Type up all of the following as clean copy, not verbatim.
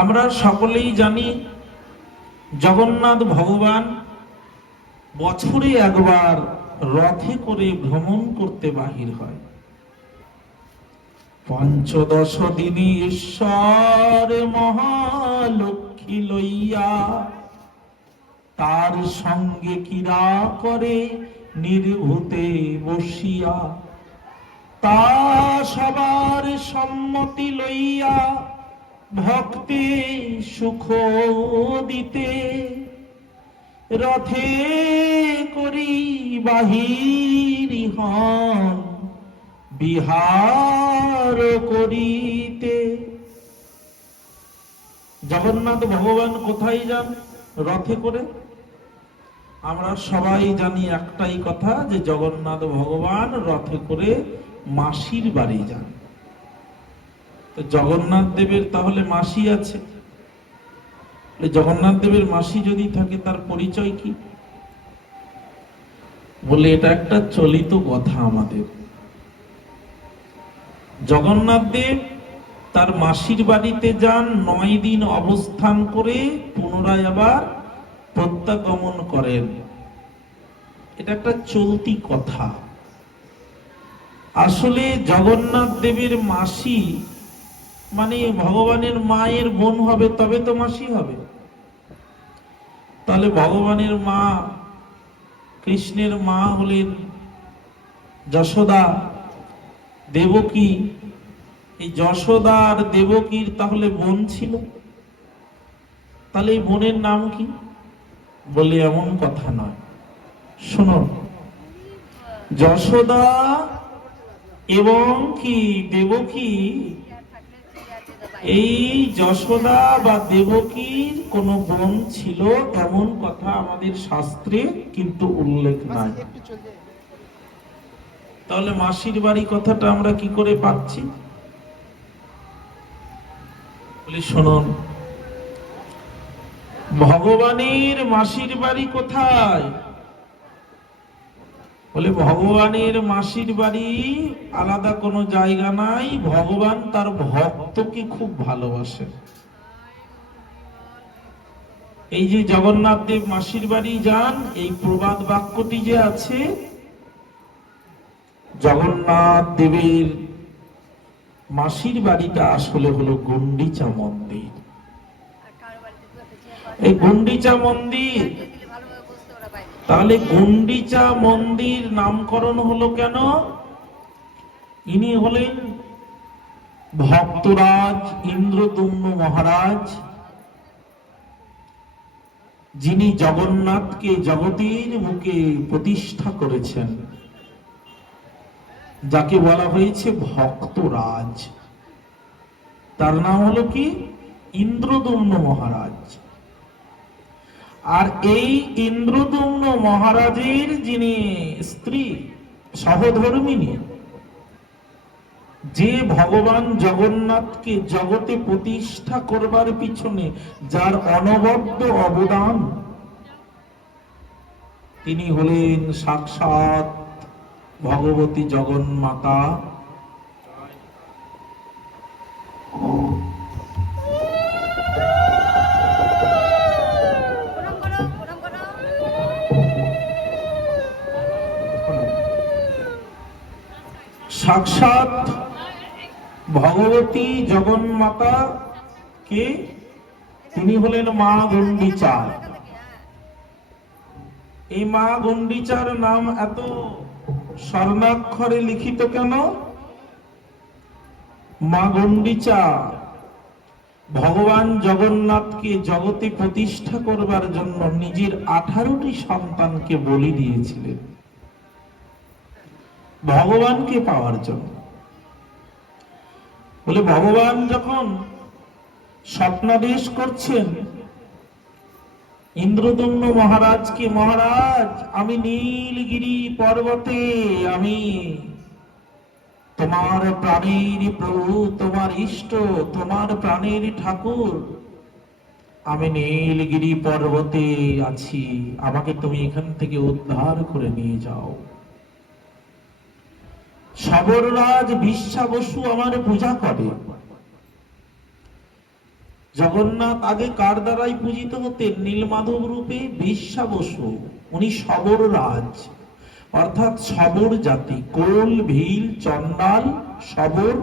আমরা সকলেই জানি জগন্নাথ ভগবান বছরে একবার রথে করে ভ্রমণ করতে বাহির হয়। পঞ্চদশ দিনী ঈশ্বর মহালক্ষ্মী লইয়া তার সঙ্গে ক্রীড়া করে নির্ভূতে বসিয়া, তা সবার সম্মতি লইয়া ভক্তি সুখ দিতে রথে করি বাহির হন বিহার করিতে। জগন্নাথ ভগবান কোথায় যান? রথে করে। আমরা সবাই জানি একটাই কথা, যে জগন্নাথ ভগবান রথে করে মাসির বাড়ি যান। তো জগন্নাথ দেবের তাহলে মাসি আছে। জগন্নাথ দেবের মাসি যদি থাকে, তার পরিচয় কি? বলে এটা একটা চলিত কথা আমাদের। জগন্নাথ দেব তার মাসির বাড়িতে যান, 9 দিন অবস্থান করে পুনরায় আবার প্রত্যাগমন করেন। এটা একটা চলতি কথা। আসলে জগন্নাথ দেবের মাসি মানে ভগবানের মায়ের বোন হবে, তবে তো মাসি হবে। তাহলে ভগবানের মা, কৃষ্ণের মা হলেন যশোদা, দেবকী। এই যশোদা আর দেবকীর তাহলে বোন ছিল। তাহলে এই বোনের নাম কি? বলে এমন কথা নয়, শুনুন। যশোদা এবং কি দেবকী, এই যশোদা বা দেবকীর কোন বোন ছিল এমন কথা আমাদের শাস্ত্রে কিন্তু উল্লেখ নাই। তাহলে মাসির বাড়ি কথাটা আমরা কি করে পাচ্ছি? বলি শুনুন, ভগবানের মাসির বাড়ি কোথায়? বলে ভগবানের মাসির বাড়ি আলাদা কোনো জায়গা নাই। ভগবান তার ভক্তকে খুব ভালোবাসেন। এই যে জগন্নাথ দেব মাসির বাড়ি যান, এই প্রবাদ বাক্যটি যে আছে, জগন্নাথ দেবের মাসির বাড়িটা আসলে হলো গুন্ডিচা মন্দির। এই গুন্ডিচা মন্দির, তাহলে গুন্ডিচা মন্দির নামকরণ হলো কেন? ইনি হলেন ভক্তরাজ ইন্দ্রদম্ন মহারাজ, যিনি জগন্নাথকে জগতের মুখে প্রতিষ্ঠা করেছেন, যাকে বলা হয়েছে ভক্তরাজ। তার নাম হলো কি? ইন্দ্রদম্ন মহারাজ। আর এই ইন্দ্রদম্ন মহারাজের যিনি স্ত্রী সহধর্মিণী, যে ভগবান জগন্নাথকে জগতে প্রতিষ্ঠা করবার পিছনে যার অনবদ্য অবদান, তিনি হলেন সাক্ষাৎ ভগবতী জগন্মাতা। সাক্ষাৎ ভগবতী জগন্মাতা কে? তিনি হলেন মা গুন্ডিচা। এই মা গুন্ডিচার নাম এত স্বর্ণাক্ষরে লিখিত কেন? মা গুন্ডিচা ভগবান জগন্নাথকে জগতে প্রতিষ্ঠা করবার জন্য নিজের 18টি সন্তানকে বলি দিয়েছিলেন ভগবানকে পাওয়ার জন্য। বলে ভগবান যখন স্বপ্নাদেশ করছেন ইন্দ্রদম্ন মহারাজকে, মহারাজ আমি নীলগিরি পর্বতে, আমি তোমার প্রাণের প্রভু, তোমার ইষ্ট, তোমার প্রাণের ঠাকুর, আমি নীলগিরি পর্বতে আছি, আমাকে তুমি এখান থেকে উদ্ধার করে নিয়ে যাও। সবররাজ বিশ্বা বসু আমার পূজা করে, জগন্নাথ আগে কার দ্বারাই পূজিত হতেন? নীলমাধব রূপে বেশ্যা বসু। উনি শবর রাজ, অর্থাৎ শবর জাতি। কোল, ভিল, চন্ডাল, শবর,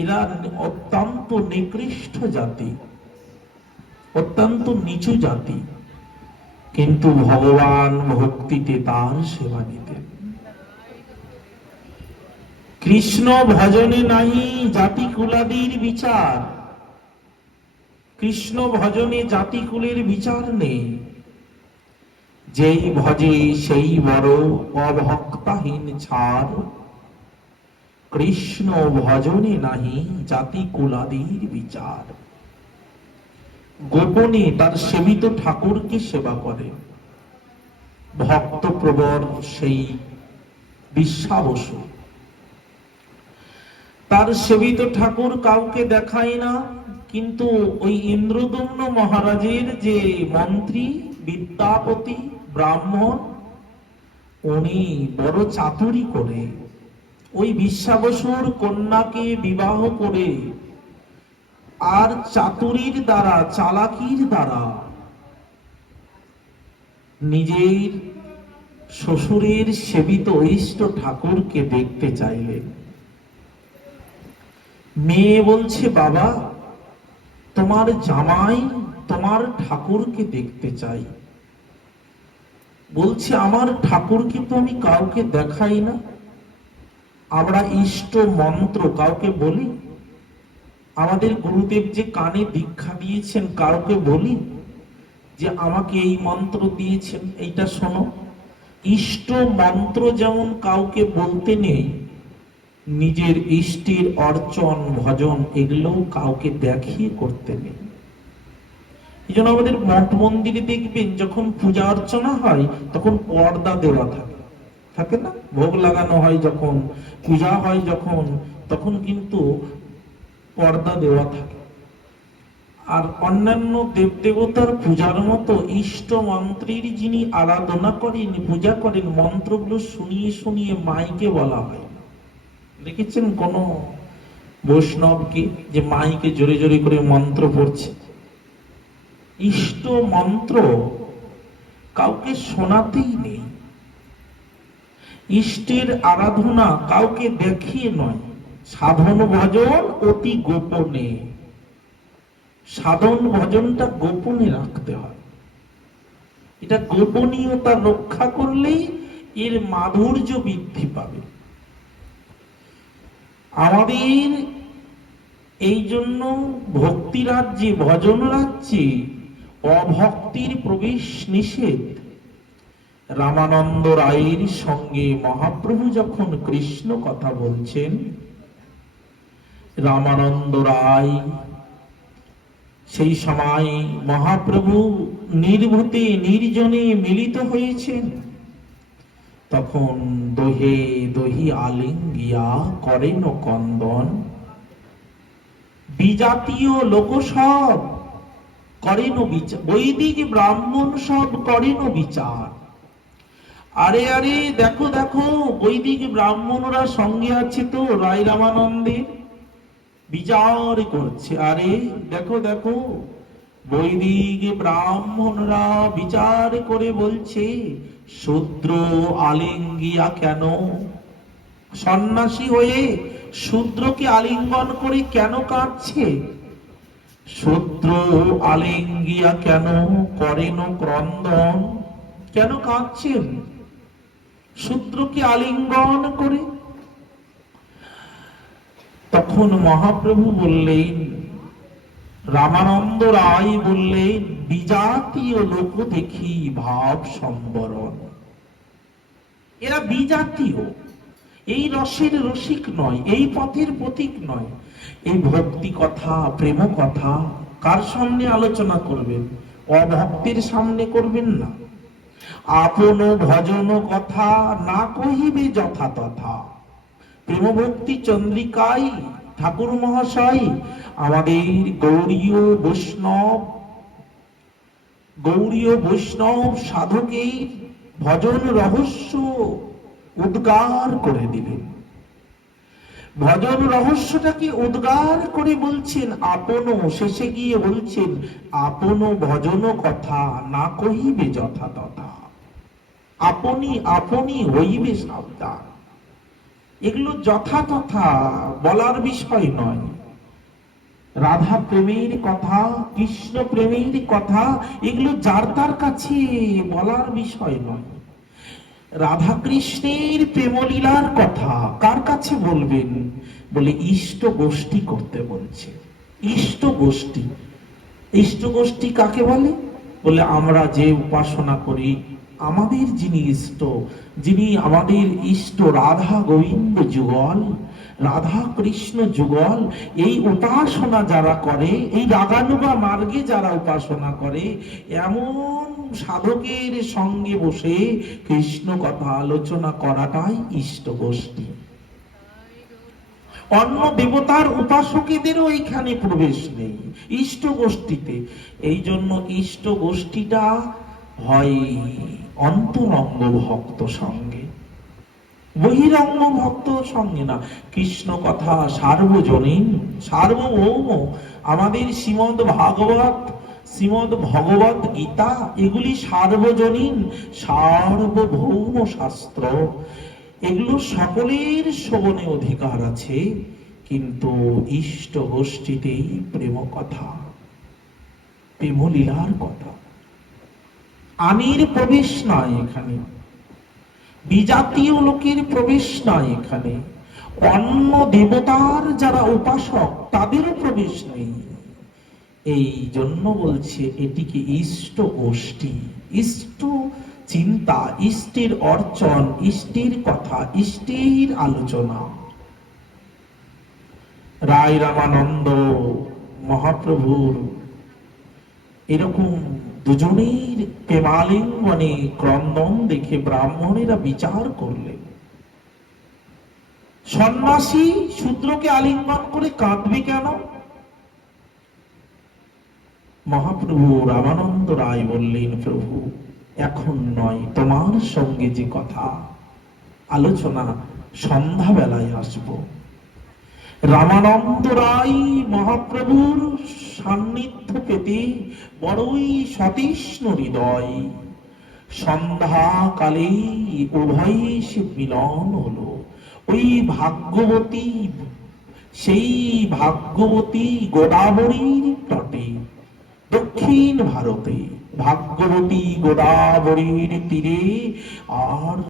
এরা অত্যন্ত নিকৃষ্ট জাতি, অত্যন্ত নিচু জাতি। কিন্তু ভগবান ভক্তিতে তার সেবা নিতেন। কৃষ্ণ ভজনে নাহি জাতি কুলাদির বিচার। কৃষ্ণ ভজনে জাতি কুলের বিচার নেই। যেই ভজে সেই বড়, অভক্তাহীন ছাড়। কৃষ্ণ ভজনে নাহি জাতি কুলাদির বিচার। গোপনে তার সেবিত ঠাকুরকে সেবা করে ভক্ত প্রবর সেই বিশ্বাবসু। তার সেবিত ঠাকুর কাউকে দেখায় না, কিন্তু ওই ইন্দ্রদম্ন মহারাজের যে মন্ত্রী, বিদ্যাপতি ব্রাহ্মণ, উনি বড় চাতুরি করে ওই বিশ্বাবসুর কন্যাকে বিবাহ করে, আর চাতুরির দ্বারা, চালাকির দ্বারা নিজের শ্বশুরের সেবিত ইষ্ট ঠাকুরকে দেখতে চাইলেন। মেয়ে বলছে, বাবা তোমার জামাই তোমার ঠাকুরকে দেখতে চাই। বলছে, আমার ঠাকুরকে তো আমি কাউকে দেখাই না। আমরা ইষ্ট মন্ত্র কাউকে বলি? আমাদের গুরুদেব যে কানে দীক্ষা দিয়েছেন, কাউকে বলি যে আমাকে এই মন্ত্র দিয়েছেন, এইটা শোনো? ইষ্ট মন্ত্র যেমন কাউকে বলতে নেই, নিজের ইষ্টের অর্চন ভজন এগুলো কাউকে দেখিয়ে করতে নেই। এই জন্য আমাদের মঠ মন্দিরে দেখবেন যখন পূজা অর্চনা হয় তখন পর্দা দেওয়া থাকে, থাকে না? ভোগ লাগানো হয় যখন, পূজা হয় যখন, তখন কিন্তু পর্দা দেওয়া থাকে। আর অন্যান্য দেবদেবতার পূজার মতো ইষ্ট মন্ত্রের যিনি আরাধনা করেন, পূজা করেন, মন্ত্রগুলো শুনিয়ে শুনিয়ে মাইকে বলা হয়। দেখেছেন কোন বৈষ্ণবকে যে মাইকে জোরে জোরে করে মন্ত্র পড়ছে? ইষ্ট মন্ত্র কাউকে শোনাতেই নেই। ইষ্টের আরাধনা কাউকে দেখিয়ে নয়, সাধন ভজন অতি গোপনে। সাধন ভজনটা গোপনে রাখতে হয়। এটা গোপনীয়তা রক্ষা করলেই এর মাধুর্য বৃদ্ধি পাবে। আমাদের এই জন্য ভক্তি রাজ্যে, ভজন রাজ্যে অভক্তির প্রবেশ নিষেধ। রামানন্দ রায়ের সঙ্গে মহাপ্রভু যখন কৃষ্ণ কথা বলছেন, রামানন্দ রায় সেই সময় মহাপ্রভু নির্ভূতে নির্জনে মিলিত হয়েছেন, তখন দোহে দহি আলিঙ্গিয়া করেন কন্দন। বিজাতীয় লোক সব করেন বিচার, বৈদিক ব্রাহ্মণ সব করেন বিচার। আরে আরে দেখো দেখো, বৈদিক ব্রাহ্মণরা সঙ্গে আছে তো রায় রামানন্দের, বিচার করছে। আরে দেখো দেখো, বৈদিক ব্রাহ্মণরা বিচার করে বলছে, শূদ্র আলিঙ্গিয়া কেন? সন্ন্যাসী হয়ে শূদ্রকে আলিঙ্গন করে কেন কাঁদছে? শূদ্র আলিঙ্গিয়া কেন করেন ক্রন্দন? কেন কাঁদছেন শূদ্রকে আলিঙ্গন করে? তখন মহাপ্রভু বললেন, রামানন্দ রায় বললেন, বিজাতীয় লোক দেখি ভাব সম্বরণ। এরা বিজাতীয়, এই রসের রসিক নয়, এই পথের প্রতীক নয়। এই ভক্তি কথা, প্রেম কথা কার সামনে আলোচনা করবেন? অভক্তির সামনে করবেন না। আপন ভজন কথা না কহিবে যথা তথা। প্রেম ভক্তি চন্দ্রিকায় ঠাকুর মহাশয় আমাদের গৌড়ীয় বৈষ্ণব সাধকের ভজন রহস্য উদ্গার করে দিলেন। ভজন রহস্যটাকে উদ্গার করে বলছেন আপনো, শেষে গিয়ে বলছেন আপনো ভজন কথা না কহিবে যথা তথা, আপনি আপনি হইবে সাবধান। এগুলো যথা তথা বলার বিষয় নয়। রাধা প্রেমের কথা, কৃষ্ণ প্রেমের কথা, এগুলো যার তার কাছে বলার বিষয় নয়। রাধা কৃষ্ণের প্রেমলীলার কথা কার কাছে বলবেন? বলে ইষ্ট গোষ্ঠী করতে বলছে। ইষ্ট গোষ্ঠী, ইষ্ট গোষ্ঠী কাকে বলে? বলে আমরা যে উপাসনা করি, আমাদের যিনি ইষ্ট, যিনি আমাদের ইষ্ট রাধা গোবিন্দ যুগল, রাধা কৃষ্ণ যুগল, এই উপাসনা যারা করে, এই রাগানুগা মার্গে যারা উপাসনা করে, এমন সাধকের সঙ্গে বসে কৃষ্ণ কথা আলোচনা করাটাই ইষ্ট গোষ্ঠী। অন্য দেবতার উপাসকেদেরও এইখানে প্রবেশ নেই ইষ্ট গোষ্ঠীতে। এই জন্য ইষ্ট গোষ্ঠীটা হয় অন্তরঙ্গ ভক্ত সঙ্গে, বহিরঙ্গ ভক্ত সঙ্গে না। কৃষ্ণ কথা সার্বজনীন, সার্বভৌম। আমাদের শ্রীমদ ভাগবত, শ্রীমদ ভগবত গীতা, এগুলি সার্বজনীন সার্বভৌম শাস্ত্র। এগুলো সকলের শ্রবণে অধিকার আছে, কিন্তু ইষ্ট গোষ্ঠীতেই প্রেম কথা, প্রেমলীলার কথা। আমির প্রবেশ নাই এখানে, বিজাতীয় লোকের প্রবেশ নাই এখানে, অন্য দেবতার যারা উপাসক তাদেরও প্রবেশ নেই। এই জন্য বলছে এটিকে ইষ্ট গোষ্ঠী। ইষ্ট চিন্তা, ইষ্টের অর্চন, ইষ্টের কথা, ইষ্টের আলোচনা। রায় রামানন্দ মহাপ্রভুর এরকম দুজনের প্রেমালিঙ্গনে ক্রন্দন দেখে ব্রাহ্মণেরা বিচার করলেন, সন্ন্যাসী শূদ্রকে আলিঙ্গন করে কাঁদবে কেন? মহাপ্রভু রামানন্দ রায় বললেন, প্রভু এখন নয়, তোমার সঙ্গে যে কথা আলোচনা সন্ধ্যাবেলায় আসবো। রামানন্দ রায় মহাপ্রভুর সান্নিধ্য পেতে বড়ই সতৃষ্ণ হৃদয়। সন্ধ্যাকালে উভয় সে মিলন হলো। ওই ভাগ্যবতী, সেই ভাগ্যবতী গোদাবরীর তটে, দক্ষিণ ভারতে ভাগ্যবতী গোদাবরীর তীরে। আর